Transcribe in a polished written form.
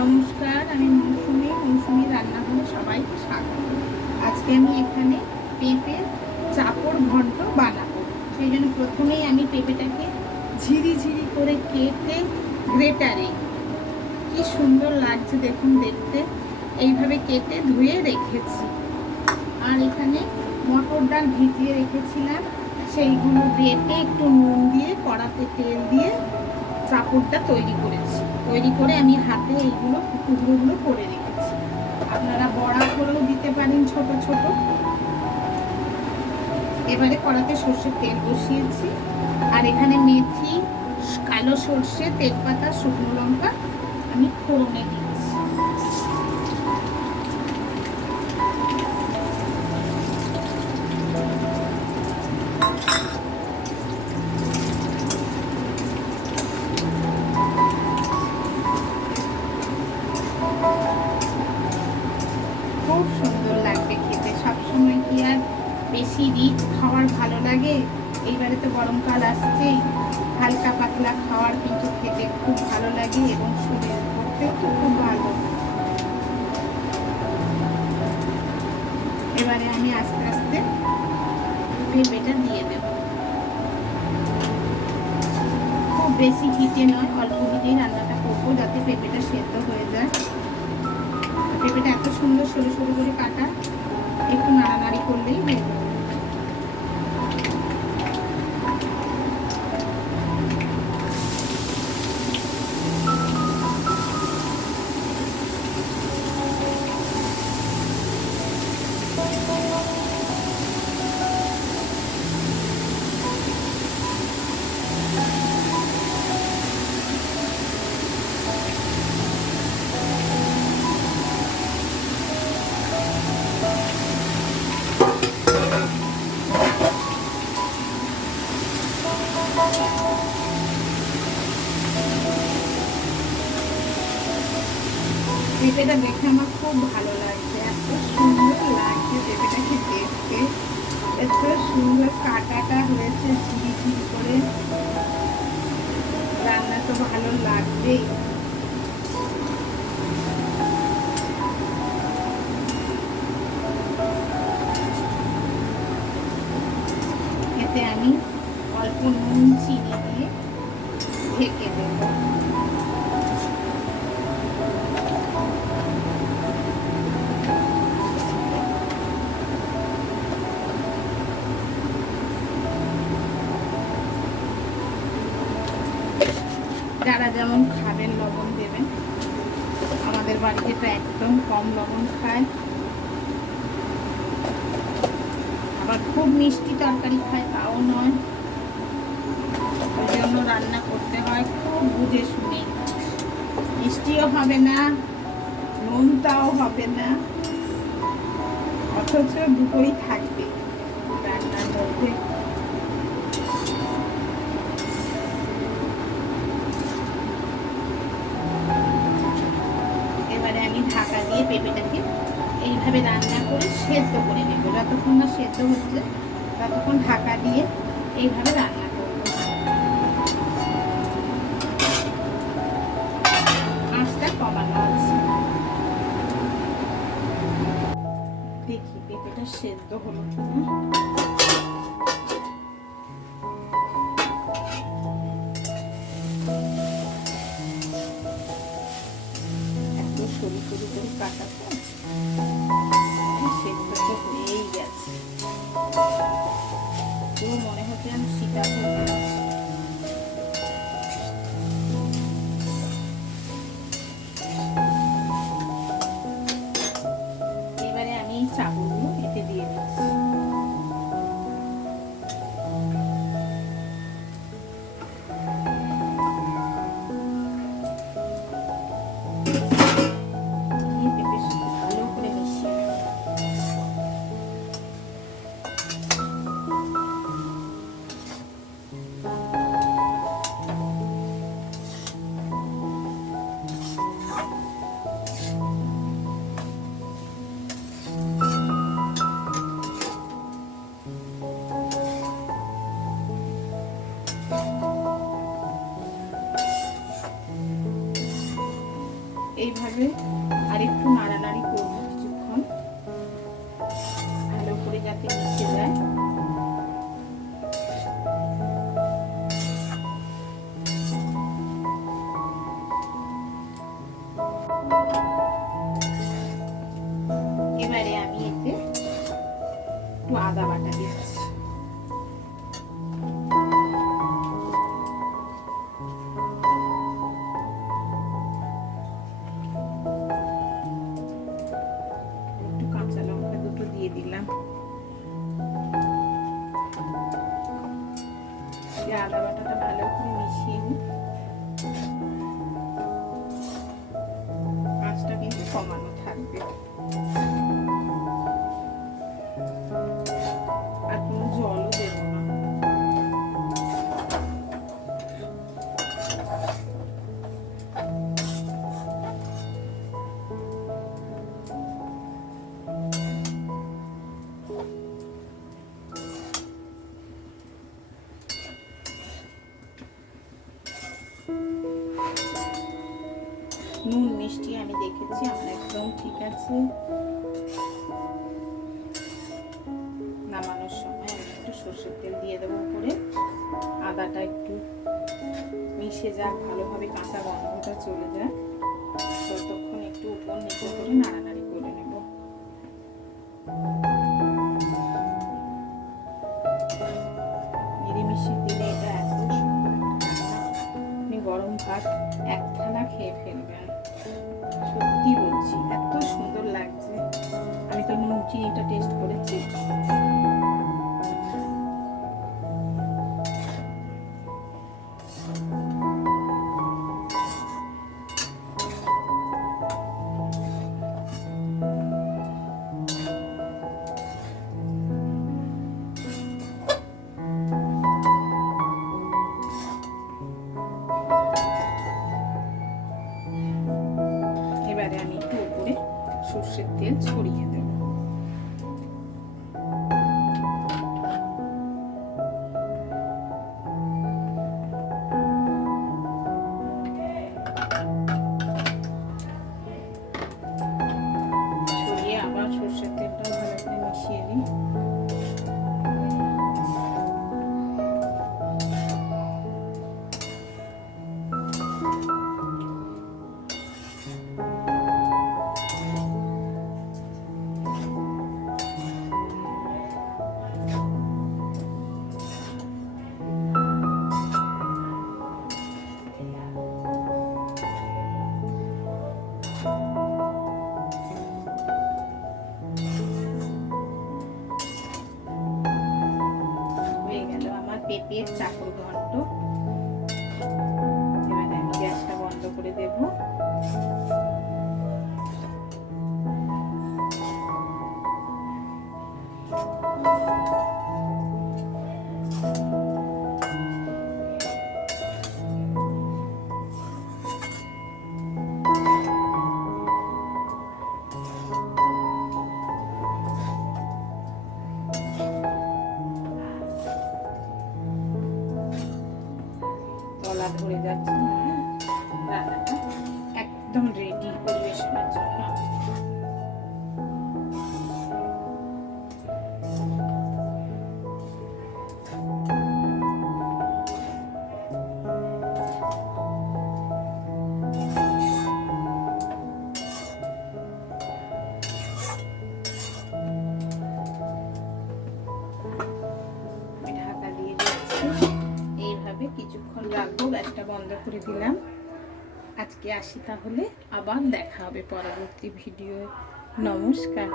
নমস্কার, আমি মৌসুমি রান্নাঘরে সবাইকে স্বাগত। আজকে আমি এখানে পেঁপের চাপড় ঘন্ট বানাবো। সেই জন্য প্রথমেই আমি পেঁপেটাকে ঝিরি করে কেটে গ্রেটারে, কি সুন্দর লাগছে দেখুন দেখতে, এইভাবে কেটে ধুয়ে রেখেছি। আর এখানে মটর ডাল ভিজিয়ে রেখেছিলাম, সেইগুলো বেটে একটু নুন দিয়ে কড়াতে তেল দিয়ে চাপড়টা তৈরি করে আমি হাতে এইগুলো টুকরোগুলো করে রেখেছি। আপনারা বড়া করেও দিতে পারেন ছোট ছোট। এবারে কড়াতে সর্ষের তেল বসিয়েছি, আর এখানে মেথি, কালো সর্ষে, তেজপাতা, শুকনো লঙ্কা আমি ফোড়নে দিচ্ছি। খুব সুন্দর লাগবে খেতে। সবসময় কি আর বেশি রিচ খাওয়ার ভালো লাগে? এইবারে তো গরমকাল আসছেই, হালকা পাতলা খাওয়ার কিন্তু খেতে খুব ভালো লাগে এবং শরীরের পক্ষেও তো খুব ভালো। এবারে আমি আস্তে আস্তে পেঁপেটা দিয়ে দেব। খুব বেশি হিটে নয়, অল্প হিটেই রান্নাটা করবো যাতে পেঁপেটা সেদ্ধ হয়ে যায়। পেঁপেটা এত সুন্দর সরু সরু করে কাটা, একটু নাড়ানাড়ি করলেই হয়ে যাবে। পেঁপেটা দেখে আমার খুব ভালো লাগছে, এত সুন্দর লাগছে পেঁপেটাকে দেখতে, এত সুন্দর কাটাটা হয়েছে ঝিরি করে। রান্না তো ভালো লাগবেই। এতে আমি অল্প নুন চিনি দিয়ে ঢেকে দেব। যারা যেমন খাবেন লবণ দেবেন, আমাদের বাড়িতে তো একদম কম লবণ খায়, আবার খুব মিষ্টি তরকারি খায় তাও নয়। ওই জন্য রান্না করতে হয় খুব বুঝে শুনে। মিষ্টিও হবে না, নুনটাও হবে না, অথচ দুটোই থাকবে রান্নার মধ্যে। এবারে আমি ঢাকা দিয়ে পেঁপেটাকে এইভাবে রান্না করে সেদ্ধ করে নেব। যতক্ষণ না সেদ্ধ হচ্ছে ততক্ষণ ঢাকা দিয়ে এইভাবে রান্না করব। আঁচটা কমানো আছে। দেখি পেঁপেটা সেদ্ধ হলো কিনা। এত সরু সরু করে কাটা তো, সেদ্ধ তো হয়েই গেছে। পুরো মনে হচ্ছে আমি সীতাফল খাচ্ছি। এবারে আমি এই চাকুগুলো এতে দিয়ে দিচ্ছি। পেঁপের সাথে ভালো করে মিশিয়ে নেব। এইভাবে আরেকটু নাড়ানাড়ি করবো কিছুক্ষণ, ভালো করে যাতে মিশে যায়। এবারে আমি এতে একটু আদা বাটা দিচ্ছি। একটু কাঁচা লঙ্কা দুটো দিয়ে দিলাম। আদা বাটাটা ভালো করে মিশিয়ে নিই। আঁচটা কিন্তু কমানো থাকবে, আর কোনো জলও দেব না। নুন মিষ্টি আমি দেখেছি আমার একদম ঠিক আছে। নামানোর সময় আমি একটু সরষের তেল দিয়ে দেবো উপরে। আদাটা একটু মিশে যাক ভালোভাবে, কাঁচা গন্ধটা চলে যায়, ততক্ষণ একটু উপর নিচে করে নাড়ানাড়ি করে নেব। নিরামিষে দিলে এটা এত সুন্দর, আপনি গরম ভাত এক থালা খেয়ে ফেলবেন, সত্যি বলছি এত সুন্দর লাগছে। আমি তো নুন চিনিটা টেস্ট করেছি। এবারে আমি একটু উপরে সর্ষের তেল ছড়িয়ে দেব। ছড়িয়ে আবার সর্ষের তেলটা ভালো করে মিশিয়ে দিই। পেঁপের চাকর ঘন্ট। এবারে আমি গ্যাসটা বন্ধ করে দেব। তলা ধরে যাচ্ছে না, রান্নাটা একদম রেডি পরিবেশনের জন্য। ঢাকা দিয়ে দিচ্ছি, এইভাবে কিছুক্ষণ রাখবো। গ্যাসটা বন্ধ করে দিলাম। আজকে আসি তাহলে, আবার দেখা হবে পরবর্তী ভিডিও। নমস্কার।